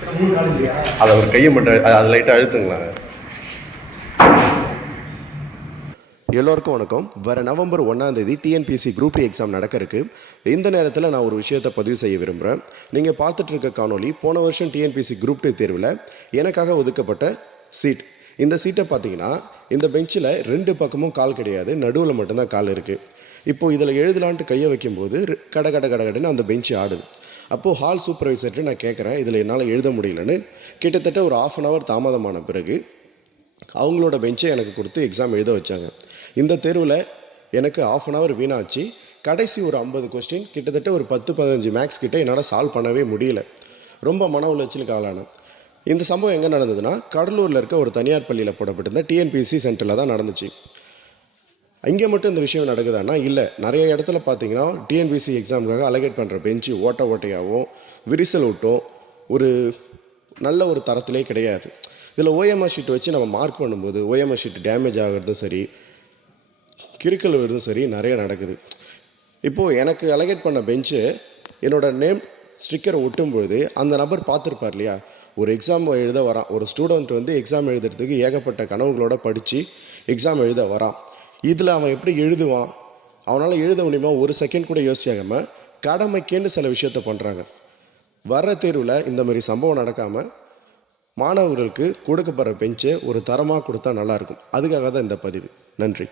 அதை ஒரு கையை மட்டும் அது லைட்டாக அழுத்துங்களேன். எல்லோருக்கும் வணக்கம். வர November 1 TNPSC group D exam நடக்க இருக்கு. இந்த நேரத்தில் நான் ஒரு விஷயத்தை பதிவு செய்ய விரும்புகிறேன். நீங்கள் பார்த்துட்டு இருக்க காணொலி போன வருஷம் டிஎன்பிஎஸ்சி குரூப் டி தேர்வில் எனக்காக ஒதுக்கப்பட்ட சீட். இந்த சீட்டை பார்த்தீங்கன்னா இந்த பெஞ்சில் 2 பக்கமும் கால் கிடையாது, நடுவில் மட்டும்தான் கால் இருக்குது. இப்போது இதில் எழுதலான்ட்டு கையை வைக்கும்போது கடன்னு அந்த பெஞ்சு ஆடுது. அப்போது ஹால் சூப்பர்வைசர்ட்டு நான் கேட்குறேன், இதில் என்னால் எழுத முடியலன்னு. கிட்டத்தட்ட ஒரு 1/2 hour தாமதமான பிறகு அவங்களோட பெஞ்சை எனக்கு கொடுத்து எக்ஸாம் எழுத வச்சாங்க. இந்த தேர்வில் எனக்கு 1/2 hour வீணாச்சு. கடைசி ஒரு 50 கொஸ்டின் கிட்டத்தட்ட ஒரு 10-15 மேக்ஸ் கிட்ட என்னால் சால்வ் பண்ணவே முடியல. ரொம்ப மன உளைச்சலுக்கு ஆளானேன். இந்த சம்பவம் எங்கே நடந்ததுன்னா, கடலூரில் இருக்க ஒரு தனியார் பள்ளியில் போடப்பட்டிருந்த டிஎன்பிஎஸ்சி சென்டரில் தான் நடந்துச்சு. இங்கே மட்டும் இந்த விஷயம் நடக்குதான்னா இல்லை, நிறைய இடத்துல பார்த்தீங்கன்னா டிஎன்பிஎஸ்சி எக்ஸாமுக்காக அலகேட் பண்ணுற பெஞ்சு ஓட்டையாகவும் விரிசல் விட்டும் ஒரு நல்ல ஒரு தரத்திலே கிடையாது. இதில் ஓஎம்ஆர் ஷீட் வச்சு நம்ம மார்க் பண்ணும்போது ஓஎம்ஆர் ஷீட் டேமேஜ் ஆகிறதும் சரி, கிறுக்கல் வருதும் சரி நிறைய நடக்குது. இப்போது எனக்கு அலகேட் பண்ண பெஞ்சு என்னோடய நேம் ஸ்டிக்கரை ஒட்டும்பொழுது அந்த நபர் பார்த்துருப்பார் இல்லையா, ஒரு எக்ஸாம் எழுத வரான். ஒரு ஸ்டூடெண்ட் வந்து எக்ஸாம் எழுதுறதுக்கு ஏகப்பட்ட கனவுகளோடு படித்து எக்ஸாம் எழுத வரான். இதில் அவன் எப்படி எழுதுவான், அவனால் எழுத முடியுமா, ஒரு செகண்ட் கூட யோசிக்காமல் கடமைக்கேன்னு சில விஷயத்த பண்ணுறாங்க. வர்ற தேர்வில் இந்த மாதிரி சம்பவம் நடக்காமல் மாணவர்களுக்கு கொடுக்கப்படுற பெஞ்சை ஒரு தரமாக கொடுத்தா நல்லாயிருக்கும். அதுக்காக தான் இந்த பதிவு. நன்றி.